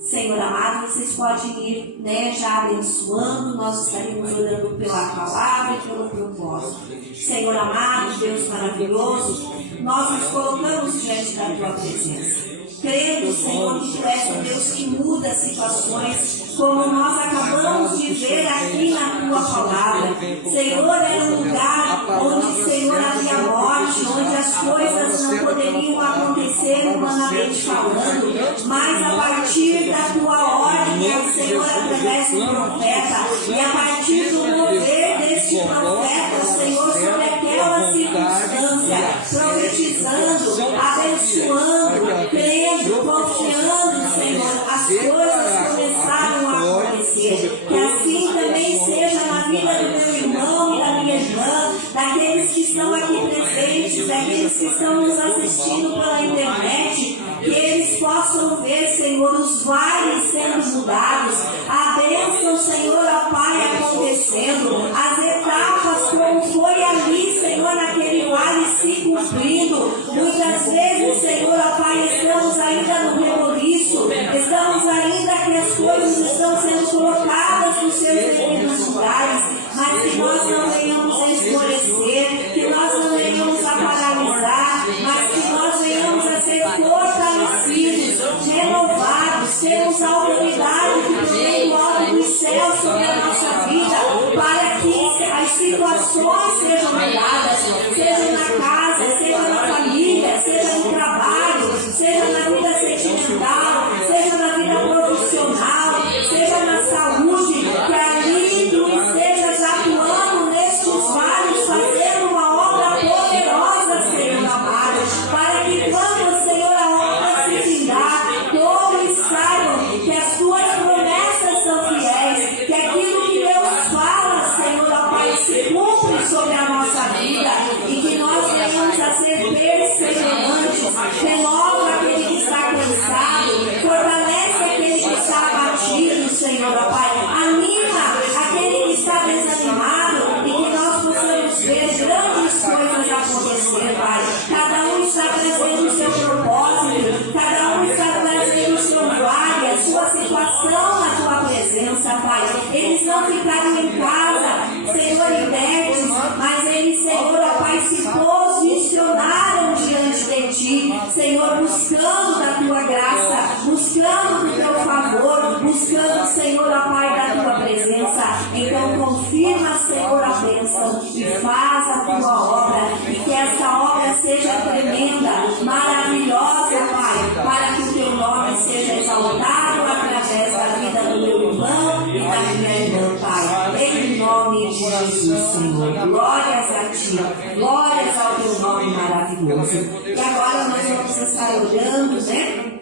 Senhor amado, vocês podem ir, já abençoando, nós estaremos orando pela palavra e pelo propósito. Senhor amado, Deus maravilhoso, nós nos colocamos diante da tua presença. Crendo, Senhor, que tu és um Deus que muda situações, como nós acabamos de ver aqui na tua palavra. Senhor, era um lugar onde, Senhor, havia morte, onde as coisas não poderiam acontecer humanamente falando, mas a partir da tua ordem, Senhor, através do profeta, e a partir do mover deste profeta, Senhor, sobre aquela circunstância, profetizando, abençoando, crendo, confiando, Senhor, as coisas começaram a acontecer. Que assim também seja na vida do meu irmão e da minha irmã, daqueles que estão aqui presentes, daqueles que estão nos assistindo pela internet, que eles possam ver, Senhor, os vales sendo mudados, a bênção, Senhor, ó Pai, acontecendo, as etapas como foi ali, Senhor, naquele vale se cumprindo. Muitas vezes, Senhor, ó Pai, estamos ainda no reboliço, estamos ainda que as coisas estão sendo colocadas nos seus devidos lugares, mas que nós não venhamos esmorecer, que nós não venhamos a paralisar, mas que nós venhamos a ser fortalecidos, renovados, termos a autoridade que provém do alto dos céus sobre a nossa vida, para que as situações sejam mudadas, seja na casa, seja na família, seja no trabalho, seja na vida sentimental, seja na vida profissional, seja na saúde, que ali tu estejas atuando nestes vales, fazendo uma obra poderosa, Senhor amado, para que quando, Senhor, a obra se findar, todos saibam que as tuas promessas são fiéis, que aquilo que Deus fala, Senhor, ó Pai, se cumpre sobre a nossa vida, e que nós venhamos a ser perseverantes. Renova aquele que está cansado, fortalece aquele que está abatido, Senhor, ó Pai, anima aquele que está desanimado, e que nós possamos ver grandes coisas acontecer, Pai. Cada um está trazendo o seu propósito, cada um está trazendo o seu vale, a sua situação na tua presença, Pai. Eles não ficaram em casa, Senhor, inertes, mas eles, Senhor, ó Pai, se posicionaram diante de Ti, Senhor, buscando da Tua graça, buscando do Teu favor, buscando, Senhor, ó Pai, da Tua presença. Então confirma, Senhor, a bênção e faz a Tua obra, e que essa obra seja tremenda, maravilhosa, Pai, para que o Teu nome seja exaltado através da vida do meu irmão e da minha irmã, Pai. Em nome de Jesus, Senhor. Glórias a Ti. Glórias ao teu nome maravilhoso. E agora nós vamos estar orando, né?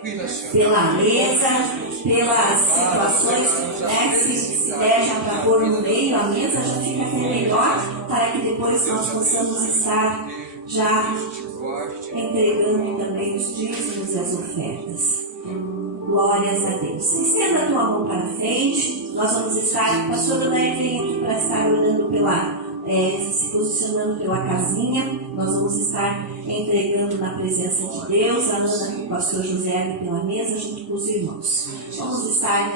Pela mesa, pelas situações, né? Se der já para pôr no meio, a mesa já fica até melhor, para que depois nós possamos estar já entregando também os dízimos e as ofertas. Glórias a Deus. Estenda a tua mão para frente. Nós vamos estar, pastor Odair vem aqui para estar orando se posicionando pela casinha. Nós vamos estar entregando na presença de Deus, a Ana com o pastor José pela mesa, junto com os irmãos. Vamos estar,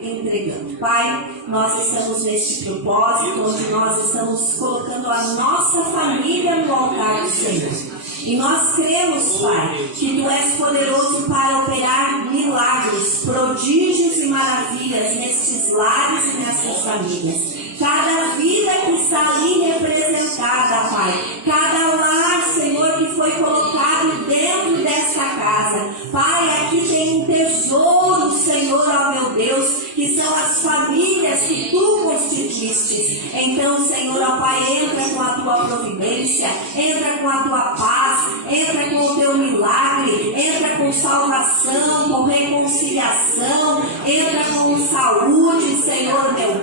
entregando. Pai, nós estamos neste propósito, onde nós estamos colocando a nossa família no altar do Senhor. E nós cremos, Pai, que Tu és poderoso para operar milagres, prodígios e maravilhas nestes lares e nessas famílias. Cada vida que está ali representada, Pai. Cada lar, Senhor, que foi colocado dentro desta casa. Pai, aqui tem um tesouro, Senhor, ó meu Deus, que são as famílias que Tu constituíste. Então, Senhor, ó Pai, entra com a Tua providência, entra com a Tua paz, entra com o Teu milagre, entra com salvação, com reconciliação, entra com saúde, Senhor, meu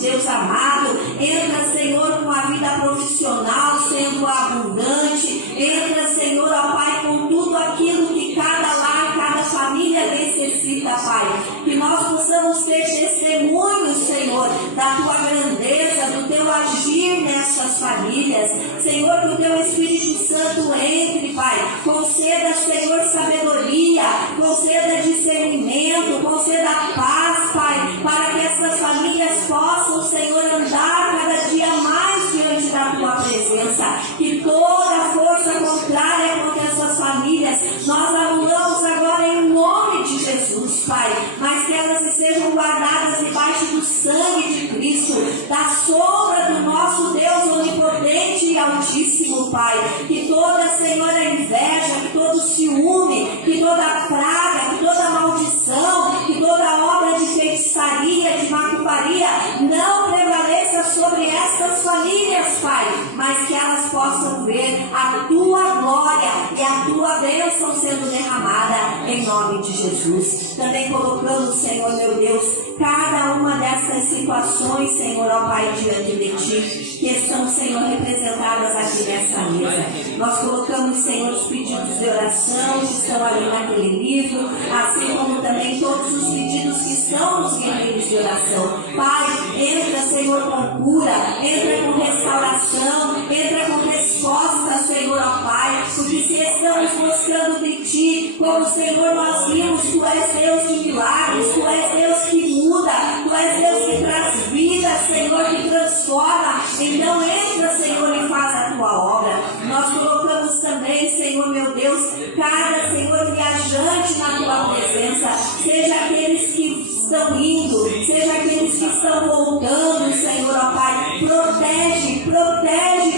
Deus amado, entra, Senhor, com a vida profissional sendo abundante, entra, Senhor, ó Pai, com tudo aquilo que cada lar, cada família necessita, Pai, que nós possamos ter testemunhos, Senhor, da Tua grandeza, do Teu agir nessas famílias, Senhor, que o Teu Espírito Santo entre, Pai, conceda, Senhor, sabedoria, conceda discernimento, conceda paz, Pai, para que essas famílias possam, Senhor, andar cada dia mais diante da Tua presença, que toda força contrária contra essas famílias, nós anulamos agora em nome de Jesus, Pai, mas que elas estejam guardadas debaixo do sangue de Cristo, da sombra do nosso Deus onipotente e altíssimo, Pai, que toda, Senhor, a inveja, que todo ciúme, que toda praga, que toda maldição, que toda obra de feitiçaria, de macumbaria, não prevaleça sobre estas famílias, Pai, mas que elas possam ver a Tua glória e a Tua bênção sendo derramada em nome de Jesus. Também colocamos, Senhor, meu Deus, cada uma dessas situações, Senhor, ó Pai, diante de Ti, que estão, Senhor, representadas aqui nessa mesa. Nós colocamos, Senhor, os pedidos de oração que estão ali naquele livro, assim como também todos os pedidos que estão nos guerreiros de oração. Pai, entra, Senhor, com cura, entra com restauração, entra com resposta, Senhor, ó Pai, porque se estamos buscando de Ti, como, Senhor, nós vimos, Tu és Deus de milagres, Tu és Deus que muda, Tu és Deus que traz vida, Senhor, que transforma. Então entra, Senhor, e faz a Tua obra. Nós colocamos também, Senhor, meu Deus, cada, Senhor, viajante na Tua presença, seja aqueles que estão indo, seja aqueles que estão voltando, Senhor, ó Pai, protege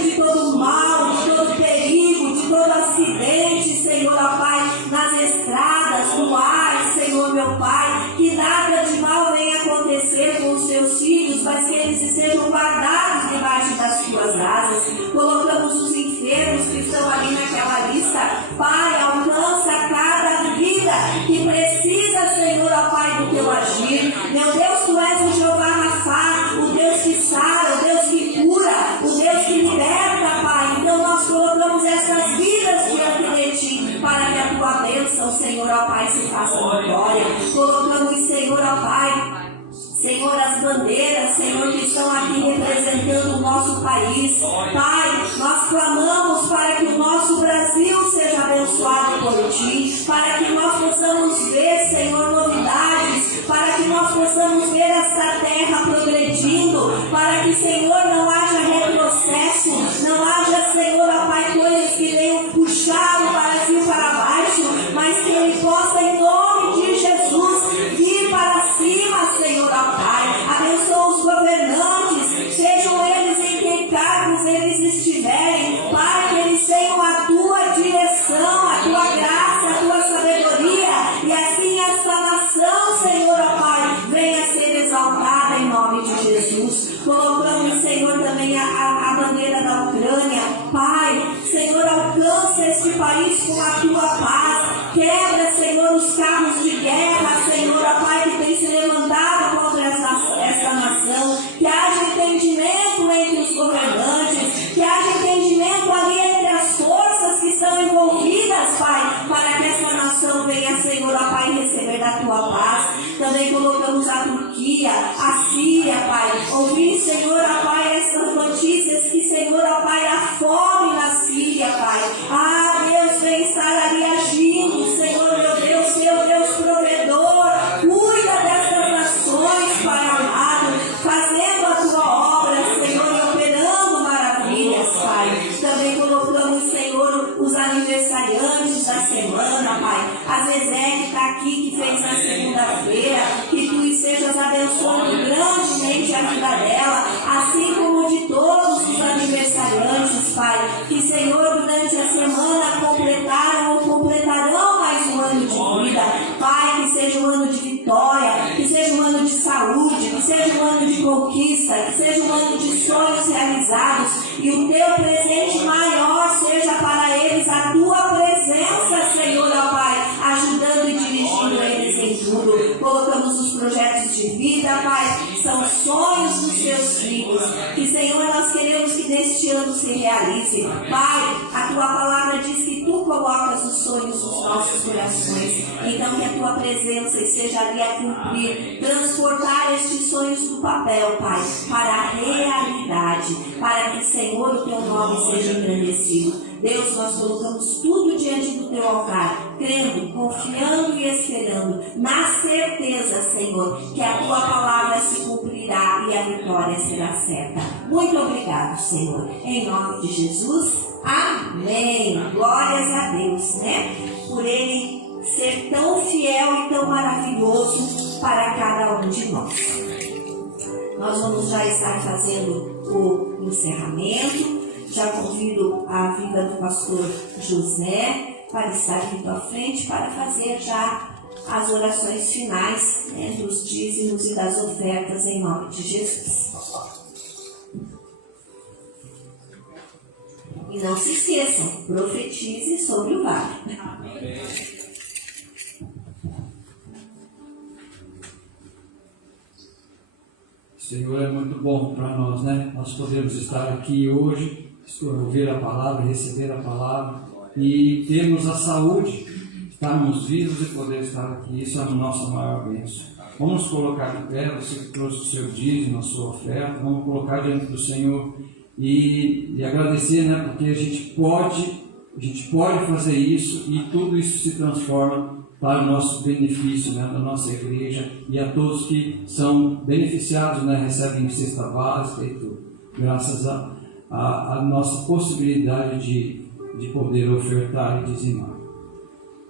de todo mal, de todo perigo, de todo acidente, Senhor, ó Pai, nas estradas, no ar, Senhor, meu Pai, que nada de mal venha acontecer com os Teus filhos, mas que eles estejam guardados debaixo das Tuas asas. Colocamos os enfermos que estão ali naquela lista, Pai, alcança cada vida que precisa, Senhor, ó Pai, do Teu agir. Meu Deus, Tu és o Jeová Rafá, o Deus que sara, o Deus que cura, o Deus que liberta, Pai. Então nós colocamos essas vidas diante de Ti, para que a Tua bênção, Senhor, ó Pai, se faça glória. Colocamos, Senhor, ó Pai, Senhor, as bandeiras, Senhor, que estão aqui representando o nosso país. Pai, nós clamamos para que o nosso Brasil seja abençoado por Ti, para que nós possamos ver, Senhor, novidades, para que nós possamos ver esta terra progredindo, para que, Senhor, não haja retrocesso, não haja, Senhor, ó Pai, coisas que venham puxar o Brasil para baixo, mas que Ele possa, em nome de Jesus, vir para cima, Senhor, ó Pai. Abençoa os governantes, sejam eles em que cargos eles estiverem, Pai, que eles tenham a Tua direção, a Tua graça, a Tua sabedoria, e assim esta nação, Senhor, ó Pai, venha ser exaltada em nome de Jesus. Colocamos, Senhor, também a bandeira da Ucrânia, Pai, Senhor, alcança este país com a tua paz. Quebra, Senhor, os carros de guerra, Senhor, ó Pai, que tem se levantado contra esta nação. Que haja entendimento entre os governantes, que haja entendimento ali entre as forças que estão envolvidas, Pai, para que essa nação venha, Senhor, ó Pai, receber da tua paz. Também colocamos a Turquia, a Síria, Pai. Ouvir, Senhor, ó Pai, essas notícias que, Senhor, ó Pai, a fome na Síria, Pai. Ah, Deus, vem estar ali agindo, Senhor, meu Deus, seu Deus provedor. Cuida dessas nações, Pai amado, fazendo a tua obra, Senhor, e operando maravilhas, Pai. Também colocamos, Senhor, os aniversariantes da semana, Pai. A Zezé que está aqui, que fez na segunda-feira, que tu estejas abençoando grandemente a vida dela, assim como de todos os aniversariantes, Pai, que, Senhor, durante a semana completaram ou completarão mais um ano de vida. Pai, que seja um ano de vitória, que seja um ano de saúde, que seja um ano de conquista, que seja um ano de sonhos realizados, e o teu presente maior seja para eles a tua presença, Senhor, ó Pai, ajudando e dirigindo eles em tudo. Colocamos os projetos de vida, Pai, são sonhos dos teus filhos, que, Senhor, nós queremos que neste ano se realize. Pai, a tua palavra diz que tu colocas os sonhos nos nossos corações, então que a tua presença esteja ali a cumprir, transportar estes sonhos do papel, Pai, para a realidade, para que, Senhor, o teu nome seja engrandecido. Deus, nós colocamos tudo diante do teu altar, crendo, confiando e esperando, na certeza, Senhor, que a tua palavra se cumprirá e a vitória será certa. Muito obrigado, Senhor. Em nome de Jesus, amém. Glórias a Deus, né? Por Ele ser tão fiel e tão maravilhoso para cada um de nós. Nós vamos já estar fazendo o encerramento. Já convido a vida do pastor José para estar vindo à frente para fazer já as orações finais, né, dos dízimos e das ofertas em nome de Jesus. E não se esqueçam, profetize sobre o vale. Senhor, é muito bom para nós, né? Nós podemos estar aqui hoje, ouvir a palavra, receber a palavra e termos a saúde, estarmos vivos e poder estar aqui. Isso é a nossa maior bênção. Vamos colocar de pé, você que trouxe o seu dízimo, a sua oferta, vamos colocar diante do Senhor e agradecer, né? Porque a gente pode fazer isso e tudo isso se transforma para o nosso benefício, né, da nossa igreja e a todos que são beneficiados, né, recebem cesta básica e tudo, graças a nossa possibilidade de poder ofertar e dizimar.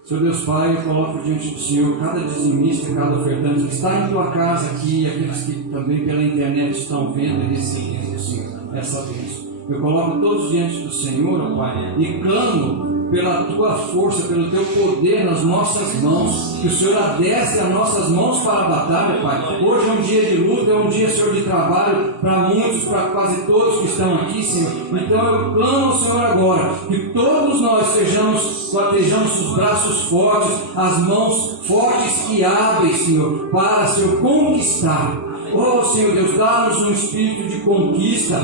Senhor Deus Pai, eu coloco diante do Senhor cada dizimista, cada ofertante que está em tua casa aqui, aqueles que também pela internet estão vendo e recebendo, Senhor, essa bênção. Eu coloco todos diante do Senhor, ó Pai, e clamo pela tua força, pelo teu poder nas nossas mãos, que o Senhor adestre as nossas mãos para a batalha, Pai. Hoje é um dia de luta, é um dia, Senhor, de trabalho para muitos, para quase todos que estão aqui, Senhor. Então eu clamo ao Senhor agora, que todos nós estejamos os braços fortes, as mãos fortes e hábeis, Senhor, para, Senhor, conquistar. Oh, Senhor Deus, dá-nos um espírito de conquista,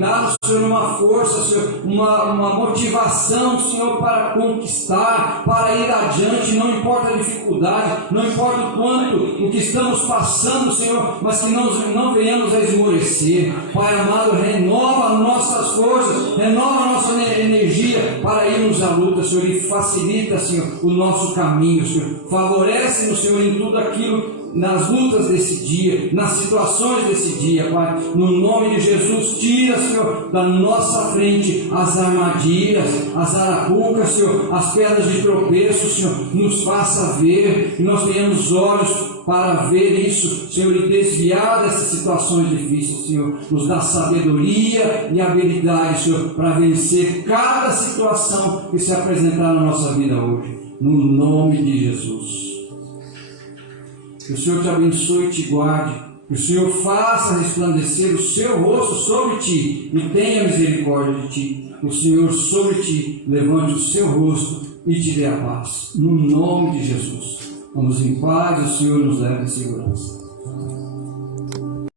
dá-nos, Senhor, uma força, Senhor, uma motivação, Senhor, para conquistar, para ir adiante, não importa a dificuldade, não importa o quanto, o que estamos passando, Senhor, mas que não venhamos a esmorecer. Pai amado, renova nossas forças, renova nossa energia para irmos à luta, Senhor, e facilita, Senhor, o nosso caminho, Senhor. Favorece-nos, Senhor, em tudo aquilo, nas lutas desse dia, nas situações desse dia, Pai, no nome de Jesus. Tira, Senhor, da nossa frente as armadilhas, as arapucas, Senhor, as pedras de tropeço, Senhor, nos faça ver, que nós tenhamos olhos para ver isso, Senhor, e desviar dessas situações difíceis, Senhor. Nos dá sabedoria e habilidade, Senhor, para vencer cada situação que se apresentar na nossa vida hoje, no nome de Jesus. Que o Senhor te abençoe e te guarde. Que o Senhor faça resplandecer o seu rosto sobre ti e tenha misericórdia de ti. o Senhor sobre ti levante o seu rosto e te dê a paz. No nome de Jesus. Vamos em paz, o Senhor nos leva em segurança.